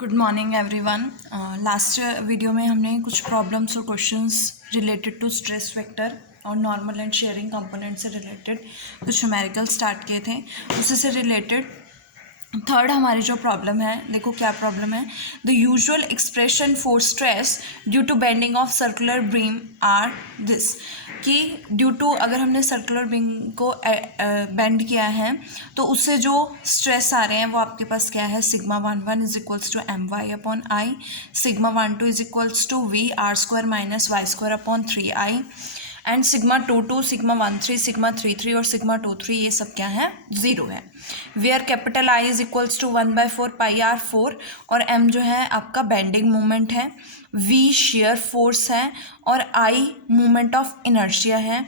Good morning everyone. Last video में हमने कुछ प्रॉब्लम्स और questions related to stress vector और नॉर्मल एंड शेयरिंग कंपोनेंट से रिलेटेड कुछ न्यूमेरिकल स्टार्ट किए थे। उसी से रिलेटेड थर्ड हमारी जो प्रॉब्लम है, देखो क्या प्रॉब्लम है। The usual expression for stress due to bending of circular beam are this, कि ड्यू टू अगर हमने सर्कुलर बीम को बेंड किया है तो उससे जो स्ट्रेस आ रहे हैं वो आपके पास क्या है, sigma 1 is equals to M y upon I, sigma 1 is equals to V r square minus y square upon 3i, and sigma 2 sigma 1 sigma 3 और सिग्मा 2 ये सब क्या है, ज़ीरो है। Where capital I is equals to 1/4 pi r 4 और M जो है आपका बेंडिंग मोमेंट है, वी शेयर फोर्स है और आई मोमेंट ऑफ इनर्शिया है,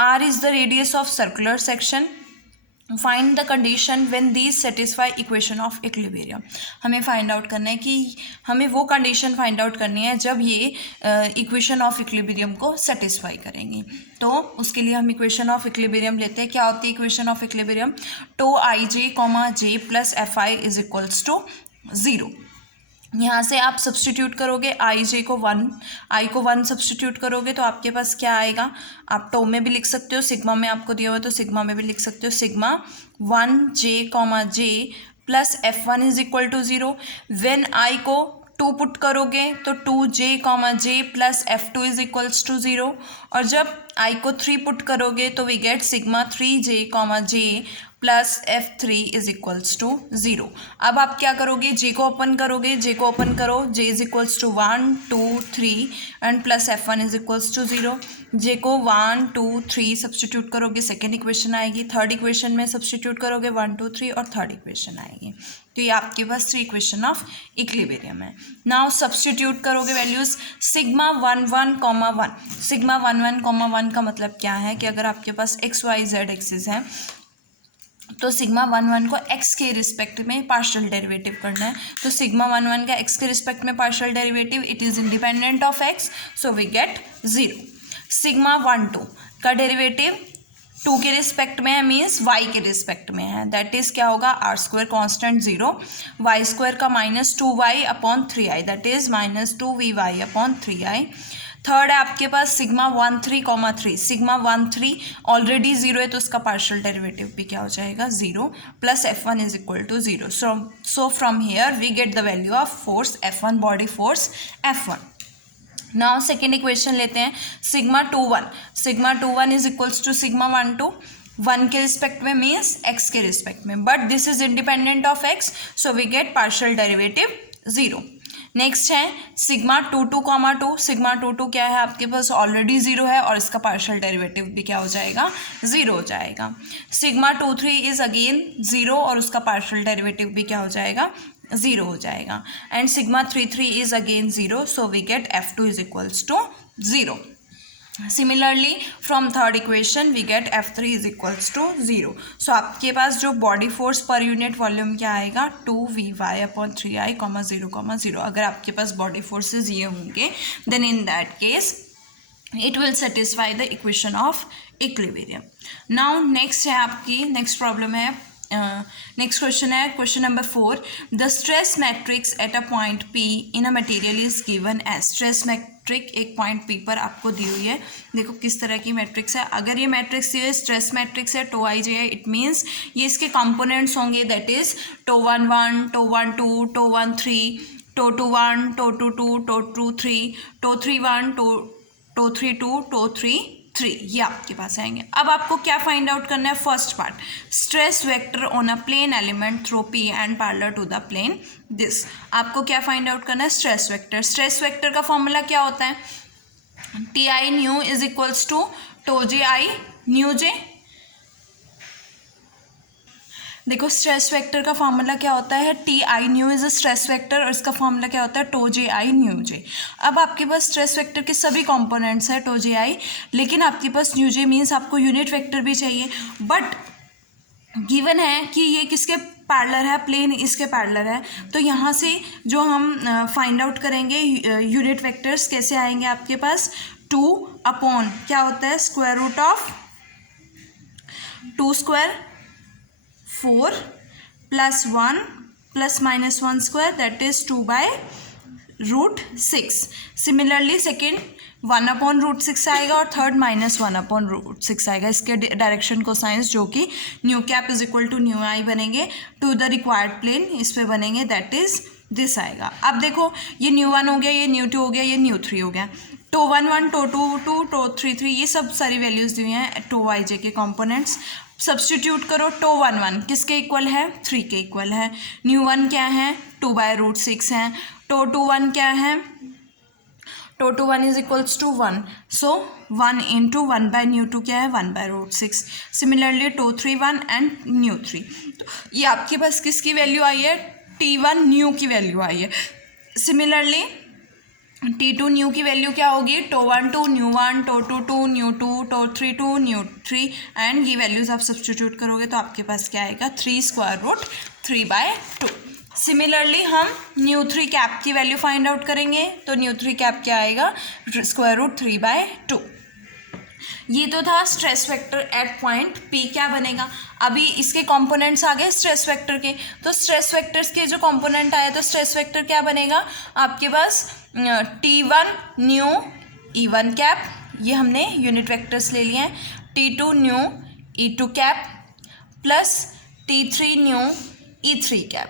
r is the radius of circular section. Find the condition when these satisfy equation of equilibrium. हमें find out करना है कि हमें वो कंडीशन फाइंड आउट करनी है जब ये इक्वेशन ऑफ इक्विलिब्रियम को सेटिस्फाई करेंगी। तो उसके लिए हम इक्वेशन ऑफ इक्विलिब्रियम लेते हैं। क्या होती है equation of equilibrium? Tau I j comma J plus f i is equals to 0। यहाँ से आप सब्सटीट्यूट करोगे आई जे को 1, आई को 1 सब्सटीट्यूट करोगे तो आपके पास क्या आएगा, आप टो में भी लिख सकते हो, सिग्मा में आपको दिया हुआ है तो सिग्मा में भी लिख सकते हो, sigma 1 J comma J plus F1 is equal to 0। When I को 2 पुट करोगे तो 2 J comma J plus F2 is equals to 0, और जब आई को 3 पुट करोगे तो we get sigma 3 J comma J plus F3 is equals to 0। अब आप क्या करोगे, जे को ओपन करोगे, जे को ओपन करो, J is equals to 1 2 3 and plus F1 is equals to 0। J को 1 2 3 सब्सटीट्यूट करोगे, सेकेंड इक्वेशन आएगी, थर्ड इक्वेशन में सब्सटीट्यूट करोगे 1 2 3 और थर्ड इक्वेशन आएगी। तो ये आपके पास 3 इक्वेशन ऑफ इक्विलिब्रियम है। नाउ सब्सटीट्यूट करोगे values sigma 1 1 comma 1, sigma 1 1 comma 1 का मतलब क्या है कि अगर आपके पास एक्स वाई जेड एक्सिस है तो सिग्मा 1 1 को x के रिस्पेक्ट में पार्शियल डेरिवेटिव करना है। तो सिग्मा 1 1 का x के रिस्पेक्ट में partial derivative, it is independent of x, so we get 0। Sigma 1 2 का डेरिवेटिव 2 के रिस्पेक्ट में है, मीन्स y के रिस्पेक्ट में है, दैट इज क्या होगा, r square constant 0, y square का -2y upon 3i, that is -2vy upon 3i। Third है आपके पास सिग्मा 1 3 कॉमा 3, सिग्मा 1 3 ऑलरेडी 0 है तो उसका पार्शियल डेरिवेटिव भी क्या हो जाएगा, 0 plus F1 is equal to 0। So from here we get the value of force F1, body force F1। Now second equation लेते हैं, sigma 2 1, sigma 2 1 is equals to sigma 1 2, 1 के रिस्पेक्ट में मीन्स x के respect में, but this is independent of x, so we get partial derivative 0। Next है sigma 2 2 comma 2, sigma 2 2 क्या है आपके पास, ऑलरेडी 0 है और इसका पार्शियल डेरिवेटिव भी क्या हो जाएगा, 0 हो जाएगा। सिग्मा 2 3 इज अगेन 0 और उसका पार्शियल डेरिवेटिव भी क्या हो जाएगा, 0 हो जाएगा। And sigma 3 3 is again 0, so we get F2 is equals to 0। Similarly from third equation we get F3 is equals to 0। So आपके पास जो body force per unit volume क्या आएगा, 2Vy अपॉन 3i, 0,0। अगर आपके पास बॉडी फोर्सेज ये होंगे then in that case it will satisfy the equation of equilibrium. Now next है आपकी, नेक्स्ट प्रॉब्लम है, नेक्स्ट क्वेश्चन है question number 4। The stress matrix at a point P in a material is given as. Stress matrix एक point P पर आपको दी हुई है। देखो किस तरह की मैट्रिक्स है, अगर ये मैट्रिक्स ये स्ट्रेस मैट्रिक्स है, टो आई जे है, इट मीन्स ये इसके कंपोनेंट्स होंगे, that is tau 1 1 tau 1 2 tau 1 3 tau 2 1 tau 2 2 tau 2 3 tau 3 1 tau 3 2 tau 3 3, ये आपके पास आएंगे। अब आपको क्या फाइंड आउट करना है, first part, stress vector on a plane element through P and parallel to the plane this. आपको क्या फाइंड आउट करना है, स्ट्रेस वेक्टर। स्ट्रेस वेक्टर का फॉर्मूला क्या होता है, T I nu is equals to tau J I nu J. देखो stress vector का फॉर्मूला क्या होता है, T I nu is a stress vector और इसका फॉर्मूला क्या होता है, to J I nu J. अब आपके पास स्ट्रेस वेक्टर के सभी कंपोनेंट्स है टो जे आई, लेकिन आपके पास न्यू जे मीन्स आपको यूनिट वेक्टर भी चाहिए, बट गिवन है कि ये किसके पैरेलल है, प्लेन इसके पैरेलल है। तो यहाँ से जो हम फाइंड आउट करेंगे यूनिट वेक्टर्स कैसे आएंगे आपके पास, 2 अपॉन क्या होता है, square root of 2 square 4 plus 1 plus minus 1 square that is 2/√6। Similarly second 1/√6 आएगा और थर्ड -1/√6 आएगा। इसके डायरेक्शन को साइंस जो कि nu cap is equal to nu I बनेंगे टू द रिक्वायर्ड प्लेन, इस पे बनेंगे दैट इज दिस आएगा। अब देखो ये न्यू 1 हो गया, ये न्यू 2 हो गया, ये न्यू 3 हो गया। टो 1 1, टो 2 2, टो 3 3, ये सब सारी वैल्यूज दी हुई हैं टो वाई जे के कॉम्पोनेंट्स। सब्सटीट्यूट करो। टो 1 1 किसके इक्वल है? 3 के इक्वल है। न्यू 1 क्या है? 2/√6 है। टो 2 1 क्या है? Tau 2 1 is equals to 1, so 1 into 1/√2 क्या है? 1/√6। सिमिलरली टो 3 1 एंड न्यू 3, तो ये आपके पास किसकी वैल्यू आई है? T1 न्यू की वैल्यू आई है। सिमिलरली T2 न्यू की वैल्यू क्या होगी? Tau 1 2 nu 1, tau 2 2 nu 2, tau 3 2 nu 3, and ये वैल्यूज आप सब्सटीट्यूट करोगे तो आपके पास क्या आएगा? 3√3/2। सिमिलरली हम न्यू 3 कैप की वैल्यू फाइंड आउट करेंगे, तो न्यू 3 कैप क्या आएगा? √3/2। ये तो था stress vector eight point P। क्या बनेगा? अभी इसके कंपोनेंट्स आ गए स्ट्रेस वेक्टर के, तो स्ट्रेस वेक्टर्स के जो कंपोनेंट आए तो स्ट्रेस वेक्टर क्या बनेगा आपके पास? T1 न्यू E1 कैप, ये हमने यूनिट वेक्टर्स ले लिए हैं। T2 new E2 cap plus T3 new E3 cap.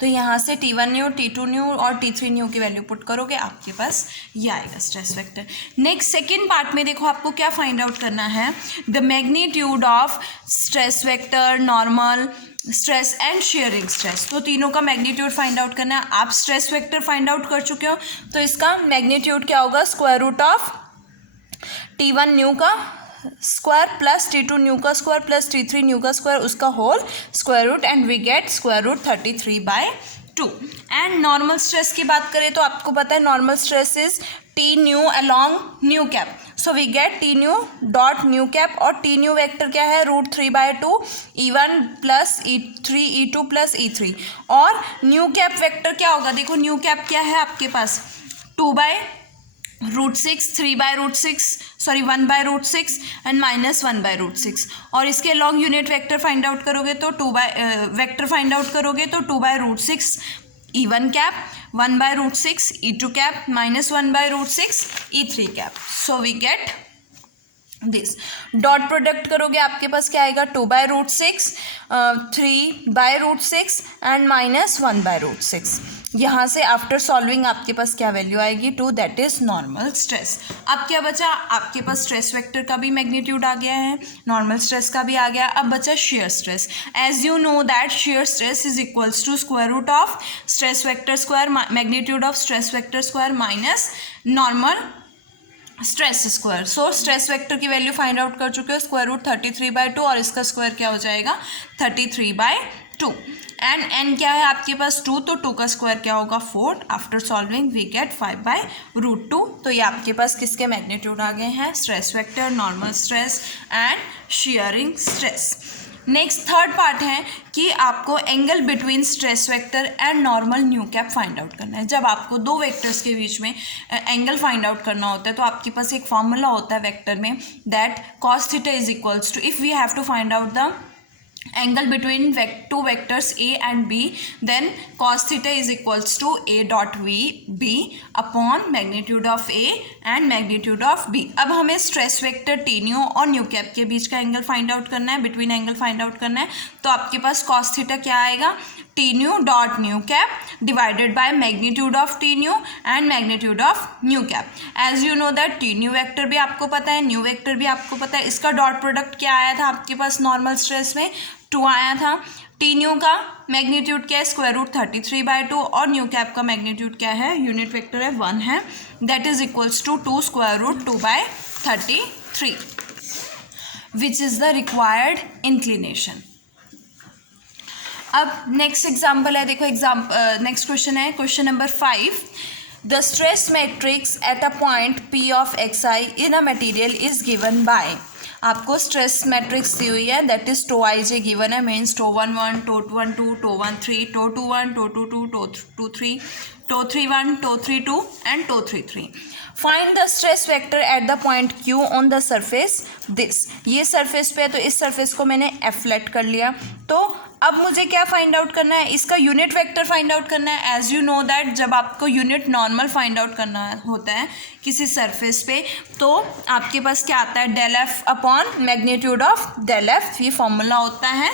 तो यहाँ से T1 न्यू, T2 न्यू और T3 न्यू की वैल्यू पुट करोगे, आपके पास ये आएगा stress vector. Next second part में देखो आपको क्या फाइंड आउट करना है? The magnitude of stress vector, normal stress and sharing stress. तो तीनों का मैग्नीट्यूड फाइंड आउट करना है। आप स्ट्रेस वेक्टर फाइंड आउट कर चुके हो, तो इसका मैग्नीट्यूड क्या होगा? √T1 न्यू का स्क्वायर प्लस T2 न्यू का स्क्वायर प्लस T3 न्यू का स्क्वायर, उसका whole square root, and we get √33/2। And normal stress की बात करें तो आपको पता है normal stress is T nu along nu cap, so we get T nu dot nu cap, और T न्यू वेक्टर क्या है? √3/2 E1 plus E3 E2 plus E3। और न्यू कैप वेक्टर क्या होगा? देखो न्यू कैप क्या है आपके पास? 2/√6, 3/√6, सॉरी 1/√6 एंड -1/√6। और इसके long unit vector find out करोगे तो 2/√6 E1 cap, 1/√6 E2 cap, -1/√6 E3 cap. So we get this. Dot product करोगे आपके पास क्या आएगा? 2/√6, 3/√6 एंड -1/√6। यहाँ से आफ्टर सॉल्विंग आपके पास क्या वैल्यू आएगी? 2, दैट इज नॉर्मल स्ट्रेस। अब क्या बचा? आपके पास स्ट्रेस वेक्टर का भी मैग्नीट्यूड आ गया है, नॉर्मल स्ट्रेस का भी आ गया। अब बचा shear stress. As you know that shear stress is equals to square root of stress vector square magnitude of stress vector square minus normal stress square. So stress vector की value find out कर चुके हो, √33/2, और इसका square क्या हो जाएगा? 33/2। And n क्या है आपके पास? 2, तो 2 का स्क्वायर क्या होगा? 4। After solving we get 5/√2। तो ये आपके पास किसके मैग्नीट्यूड आ गए हैं? Stress vector, normal stress and sharing stress. Next third part है कि आपको angle between stress vector and normal new cap find out करना है। जब आपको दो वेक्टर्स के बीच में एंगल फाइंड आउट करना होता है तो आपके पास एक फॉर्मूला होता है वेक्टर में, that cos theta is equals to, if we have to find out the angle between two vectors A and B, then cos theta is equals to A dot B upon magnitude of A and magnitude of B। अब हमें stress vector T new और new cap के बीच का angle find out करना है, between angle find out करना है। तो आपके पास cos थीटा क्या आएगा? T nu dot nu cap divided by magnitude of T nu and magnitude of nu cap. As you know that T nu vector भी आपको पता है, न्यू वेक्टर भी आपको पता है। इसका डॉट प्रोडक्ट क्या आया था आपके पास नॉर्मल स्ट्रेस में? 2 आया था। T न्यू का मैग्नीट्यूड क्या है? √33/2, और न्यू कैप का मैग्नीट्यूड क्या है? यूनिट वेक्टर है 1 है, that is equals to 2 √2/33, which is the required inclination. अब नेक्स्ट एग्जाम्पल है, देखो नेक्स्ट क्वेश्चन है, question number 5। The stress matrix at a point P of xi in a material is given by. आपको stress matrix दी हुई है, that is tau I J given है, means tau 1 1, tau 1 2, tau 1 3, tau 2 1, tau 2 2, tau 2 3, tau 3 1, tau 3 2 and tau 3 3। Find the stress vector at the point Q on the surface this. ये surface पे है तो इस surface को मैंने F late कर लिया, तो अब मुझे क्या फाइंड आउट करना है, इसका यूनिट वेक्टर फाइंड आउट करना है। एज यू नो दैट जब आपको यूनिट नॉर्मल फाइंड आउट करना होता है किसी सरफेस पे, तो आपके पास क्या आता है, del f upon magnitude of del f, ये फॉर्मूला होता है।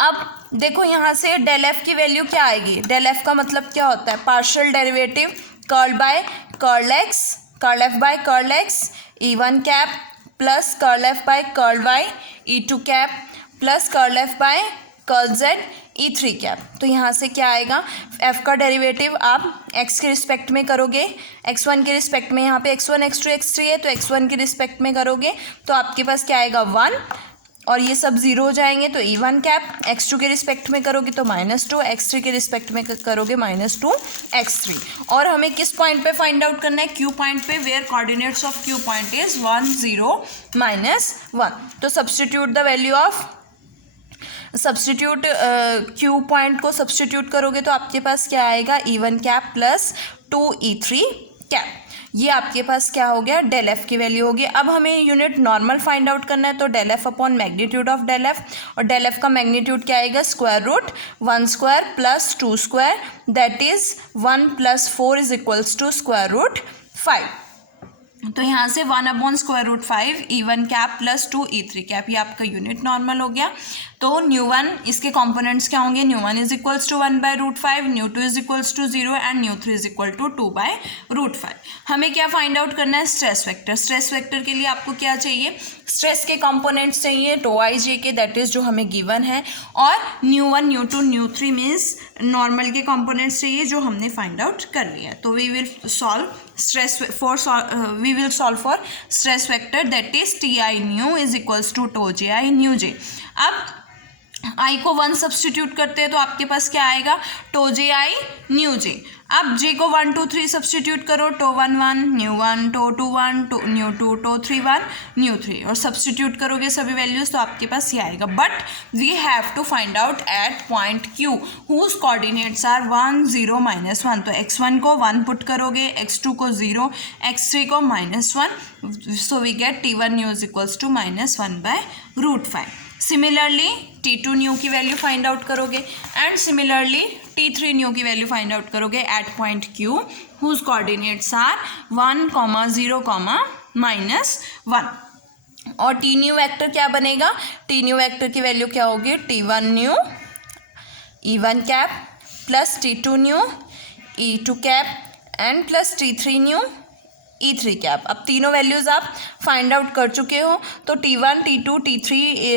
अब देखो यहाँ से डेल एफ की वैल्यू क्या आएगी, डेल एफ का मतलब क्या होता है, partial derivative curl by curl x, curl f by curl x E1 cap plus curl f by curl y E2 cap plus curl f by curl z E3 cap. तो यहाँ से क्या आएगा, f का डेरिवेटिव आप x के respect में करोगे, x1 के रिस्पेक्ट में, यहाँ पे x1 x2 x3 है तो x1 के रिस्पेक्ट में करोगे तो आपके पास क्या आएगा 1, और ये सब जीरो हो जाएंगे तो E1 कैप, x2 के रिस्पेक्ट में करोगे तो -2, x3 के रिस्पेक्ट में करोगे -2 x3। और हमें किस पॉइंट पे फाइंड आउट करना है, Q पॉइंट पे, where coordinates of Q point is 1 0 -1। तो substitute the value of, substitute Q point को सब्स्टिट्यूट करोगे तो आपके पास क्या आएगा, E1 cap plus 2 E3 cap. ये आपके पास क्या हो गया, डेल एफ की वैल्यू होगी। अब हमें यूनिट नॉर्मल फाइंड आउट करना है तो del f upon magnitude of del f, और डेल एफ का मैग्नीट्यूड क्या आएगा, square root 1 square plus 2 square, that is 1 + 4 is equals to square root 5। तो यहाँ से 1 अपॉन square root 5 E1 cap plus 2 E3 cap, ये आपका यूनिट नॉर्मल हो गया। तो न्यू1 इसके कंपोनेंट्स क्या होंगे, nu one is equals to 1/√5, nu two is equals to 0 and न्यू3 इज इक्वल टू 2/√5। हमें क्या फाइंड आउट करना है, स्ट्रेस वेक्टर। स्ट्रेस वेक्टर के लिए आपको क्या चाहिए, स्ट्रेस के कंपोनेंट्स चाहिए टो आई जे के, दैट इज जो हमें गिवन है, और न्यू1 न्यू2 न्यू3 मीन्स नॉर्मल के कंपोनेंट्स चाहिए जो हमने फाइंड आउट कर लिया है। तो we will solve for stress vector, that is T I nu is equals to tau J I nu J. अब आई को 1 सब्सटीट्यूट करते हैं तो आपके पास क्या आएगा, to J I nu J. अब जे को 1 2 3 सब्सटीट्यूट करो, tau 1 1 nu 1, tau 2 1 tau nu 2, tau 3 1 nu 3, और सब्सटीट्यूट करोगे सभी वैल्यूज तो आपके पास ये आएगा। But we have to find out at point Q whose coordinates are 1 0 -1। तो x1 को 1 पुट करोगे, x2 को 0, x3 को -1, so we get T1 nu is equals to -1/√5। Similarly T2 nu की वैल्यू फाइंड आउट करोगे, एंड सिमिलरली T3 न्यू की value find out करोगे at point Q whose coordinates are 1 0 -1। और T nu vector क्या बनेगा, T nu vector की value क्या होगी, T1 new E1 cap plus T2 new E2 cap and plus T3 new E3 cap. अब तीनों values आप फाइंड आउट कर चुके हो तो T1 T2 T3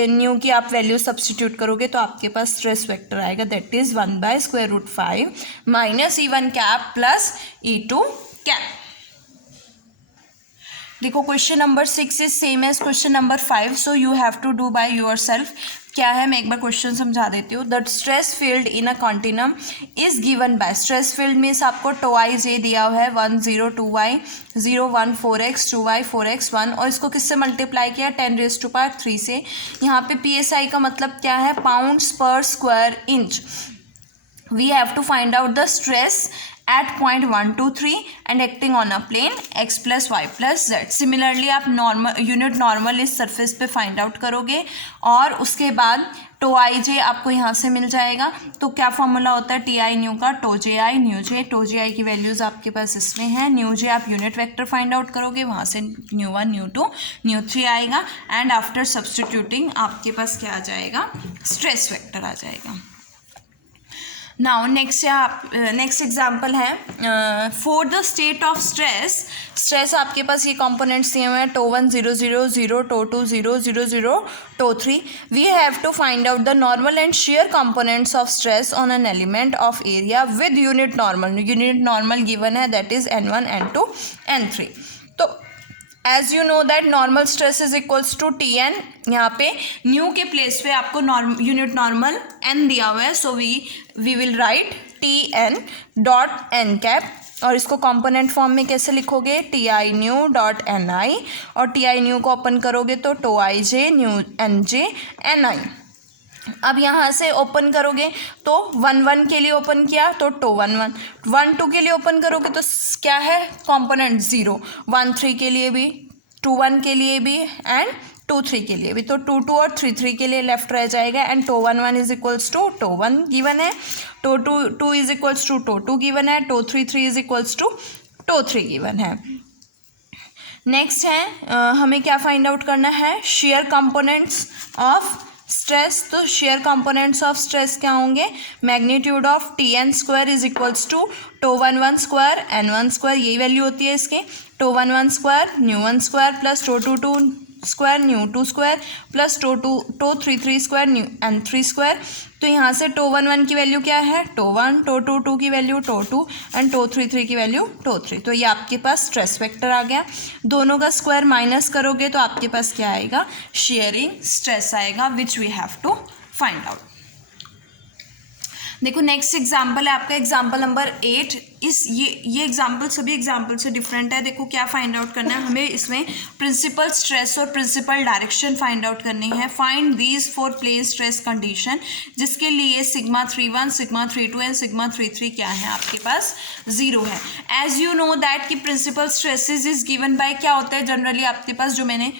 न्यू की आप वैल्यू सब्सटीट्यूट करोगे तो आपके पास स्ट्रेस वेक्टर आएगा, that is 1/√5 minus E1 cap plus E2 cap. देखो question number 6 is same as question number 5, so you have to do by yourself. क्या है, मैं एक बार क्वेश्चन समझा देती हूँ। The stress field in a continuum is given by, stress field means आपको टो आई जे दिया हुआ है 1 0 2y 0 1 4x 2y 4x 1, और इसको किससे मल्टीप्लाई किया, 10⁻³ से। यहाँ पे PSI का मतलब क्या है, पाउंड्स पर square inch. We have to find out the stress at point 1 2 3 and acting on a plane x plus y plus z। Similarly आप नॉर्मल यूनिट नॉर्मल इस सरफेस पे फाइंड आउट करोगे, और उसके बाद टो आई जे आपको यहाँ से मिल जाएगा। तो क्या फॉर्मूला होता है टी आई न्यू का, tau J I nu J. Tau J I की वैल्यूज़ आपके पास इसमें है, न्यू जे आप यूनिट वेक्टर फाइंड आउट करोगे, वहाँ से न्यू 1 न्यू 2 न्यू 3 आएगा, एंड आफ्टर सब्सटीट्यूटिंग आपके पास क्या आ जाएगा, स्ट्रेस वेक्टर आ जाएगा। नाउ नेक्स्ट एग्जाम्पल है for the state of stress आपके पास ये कंपोनेंट्स दिए हुए हैं, tau 1 0 0 0, tau 2 0 0 0, tau 3। We have to find out the normal and shear components of stress on an element of area with unit normal. Unit normal given है, that is N1 N2 N3। तो as you know that normal stress is equals to Tn। यहाँ पे new के place पे आपको unit normal n दिया हुआ है, so we will write Tn dot n cap, और इसको कंपोनेंट फॉर्म में कैसे लिखोगे, Ti न्यू डॉट Ni, और Ti न्यू को ओपन करोगे तो टो आई जे न्यू Nj Ni। अब यहाँ से ओपन करोगे तो 1 1 के लिए ओपन किया तो टो 1 1, 1 2 के लिए ओपन करोगे तो क्या है, कंपोनेंट 0, 1 3 के लिए भी, 2 1 के लिए भी, एंड टू थ्री के लिए भी, तो टू टू और थ्री थ्री के लिए लेफ्ट रह जाएगा। And tau one one is equals to tau one given है, tau two two is equals to two given है, tau three three is equals to three given है। Next है हमें क्या फाइंड आउट करना है, शेयर कंपोनेंट्स ऑफ स्ट्रेस। तो shear components of stress क्या होंगे, magnitude of T N square is equals to tau one one square N one square, यही वैल्यू होती है इसके, tau one one square new one square plus tau two two square new two square plus tau three three square new N three square. तो यहाँ से tau one one की value क्या है, tau one, tau two two की value tau two and tau three three की value tau three. तो ये आपके पास स्ट्रेस वेक्टर आ गया। दोनों का स्क्वायर माइनस करोगे तो आपके पास क्या आएगा, शेयरिंग स्ट्रेस आएगा, which we have to find out. देखो नेक्स्ट एग्जाम्पल है आपका एग्जाम्पल नंबर 8। ये एग्जाम्पल सभी एग्जाम्पल से डिफरेंट है। देखो क्या फाइंड आउट करना है हमें, इसमें प्रिंसिपल स्ट्रेस और प्रिंसिपल डायरेक्शन फाइंड आउट करनी है। Find these for plane stress condition, जिसके लिए सिग्मा 3 1 सिग्मा 3 2 एंड सिग्मा 3 3 क्या है आपके पास, 0 है। एज यू नो दैट कि principal stresses is given by क्या होता है जनरली आपके पास, जो मैंने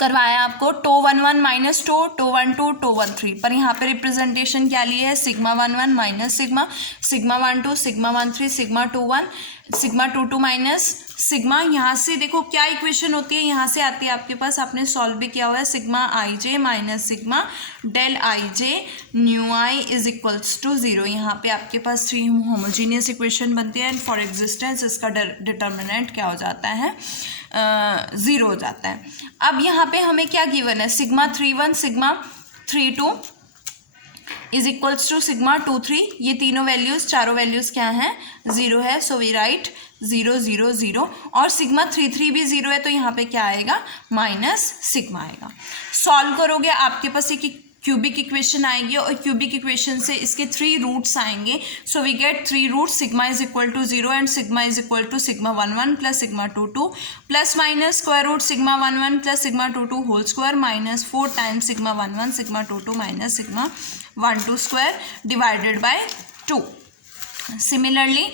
करवाया आपको, tau one one minus tau one two tau one three, पर यहाँ पे रिप्रेजेंटेशन क्या ली है, sigma one one minus sigma, sigma one two, sigma one three, sigma two one, sigma two two minus sigma. यहाँ से देखो क्या इक्वेशन होती है, यहाँ से आती है आपके पास, आपने सॉल्व भी किया हुआ है, sigma i j minus sigma del i j nu i is equals to 0। यहाँ पे आपके पास 3 होमोजीनियस इक्वेशन बनती है एंड फॉर एग्जिस्टेंस इसका डिटर्मिनेंट क्या हो जाता है, 0 हो जाता है। अब यहाँ पे हमें क्या गिवन है, sigma 3 1 sigma 3 2 is equals to sigma 2 3, ये तीनों वैल्यूज, चारों वैल्यूज क्या हैं, 0 है। सो वी राइट 0 0 0 और सिग्मा 3 3 भी 0 है, तो यहाँ पे क्या आएगा, माइनस सिग्मा आएगा। सॉल्व करोगे आपके पास एक क्यूबिक इक्वेशन आएगी और क्यूबिक इक्वेशन से इसके 3 रूट्स आएंगे। So we get 3 roots, sigma is equal to 0 and sigma is equal to sigma 1 1 plus sigma 2 2 plus minus square root sigma 1 1 plus sigma 2 2 whole square minus 4 times sigma 1 1 sigma 2 2 minus sigma 1 2 square divided by 2। Similarly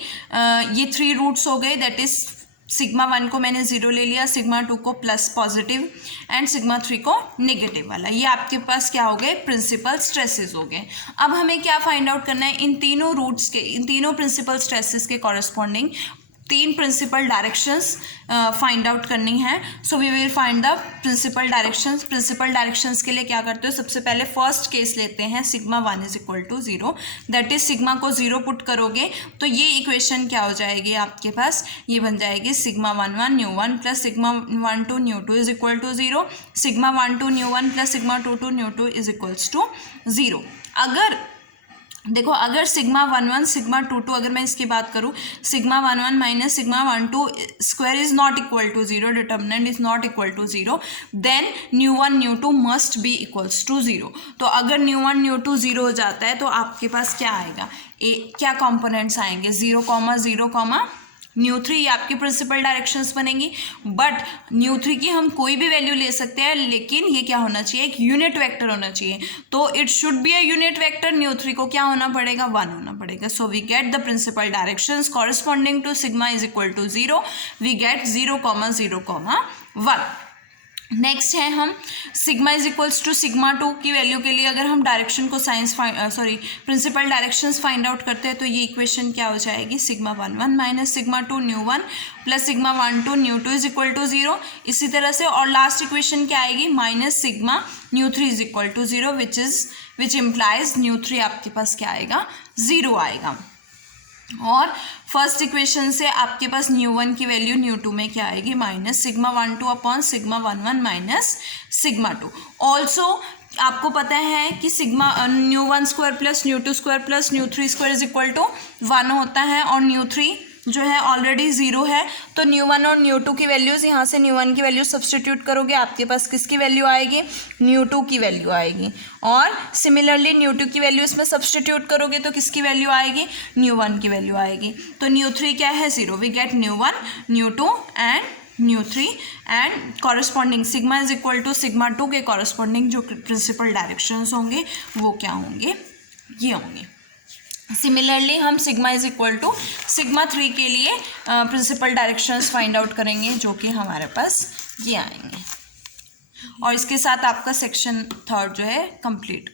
ये 3 roots हो गए, that is sigma 1 को मैंने 0 ले लिया, sigma 2 को plus positive and sigma 3 को negative वाला। ये आपके पास क्या हो गए, प्रिंसिपल स्ट्रेसेस हो गए। अब हमें क्या फाइंड आउट करना है, इन तीनों रूट्स के, इन तीनों प्रिंसिपल स्ट्रेसेस के corresponding 3 principal directions find out करनी है। So we will find the principal directions. Principal directions के लिए क्या करते हो, सबसे पहले फर्स्ट केस लेते हैं, sigma 1 is equal to 0, that is sigma को 0 पुट करोगे तो ये इक्वेशन क्या हो जाएगी आपके पास, ये बन जाएगी sigma 1 1 nu 1 plus sigma 1 2 nu 2 is equal to 0, sigma 1 2 nu 1 plus sigma 2 2 nu 2 is equals to 0। अगर देखो अगर सिग्मा 1 1 सिग्मा 2 2, अगर मैं इसकी बात करूँ, sigma 1 1 minus sigma 1 2 square is not equal to 0, determinant is not equal to 0, then nu 1 nu 2 must be equals to 0। तो अगर न्यू 1 न्यू 2 0 हो जाता है तो आपके पास क्या आएगा, क्या कॉम्पोनेंट्स आएंगे, 0 0 न्यू 3, ये आपकी प्रिंसिपल डायरेक्शंस बनेंगी। बट न्यू 3 की हम कोई भी वैल्यू ले सकते हैं, लेकिन ये क्या होना चाहिए, एक यूनिट वेक्टर होना चाहिए। तो it should be a unit vector, nu 3 को क्या होना पड़ेगा, 1 होना पड़ेगा। So we get the principal directions corresponding to sigma is equal to 0, we get 0 0 1। Next है हम sigma is equals to sigma 2 की वैल्यू के लिए अगर हम डायरेक्शन को प्रिंसिपल डायरेक्शंस फाइंड आउट करते हैं तो ये इक्वेशन क्या हो जाएगी, sigma 1 1 minus sigma 2 nu 1 plus sigma 1 2 nu 2 is equal to 0। इसी तरह से और लास्ट इक्वेशन क्या आएगी, minus sigma nu 3 is equal to 0, which implies nu 3 आपके पास क्या आएगा, 0 आएगा। और फर्स्ट इक्वेशन से आपके पास न्यू 1 की वैल्यू न्यू 2 में क्या आएगी, minus sigma 1 2 upon sigma 1 1 minus sigma 2। Also आपको पता है कि sigma nu 1 square plus nu 2 square plus nu 3 square is equal to 1 होता है, और न्यू 3 जो है ऑलरेडी 0 है। तो न्यू 1 और न्यू 2 की वैल्यूज़, यहाँ से न्यू 1 की वैल्यू सब्सटीट्यूट करोगे, आपके पास किसकी वैल्यू आएगी, न्यू 2 की वैल्यू आएगी। और सिमिलरली न्यू 2 की वैल्यू इसमें सब्सटीट्यूट करोगे तो किसकी वैल्यू आएगी, न्यू 1 की वैल्यू आएगी। तो न्यू 3 क्या है, 0, we get nu 1 nu 2 and nu 3 and corresponding sigma is equal to sigma 2 के कॉरस्पॉन्डिंग जो प्रिंसिपल डायरेक्शंस होंगे वो क्या होंगे, ये होंगे। सिमिलरली हम sigma is equal to sigma 3 के लिए प्रिंसिपल डायरेक्शंस फाइंड आउट करेंगे, जो कि हमारे पास ये आएंगे। और इसके साथ आपका सेक्शन 3 जो है कंप्लीट।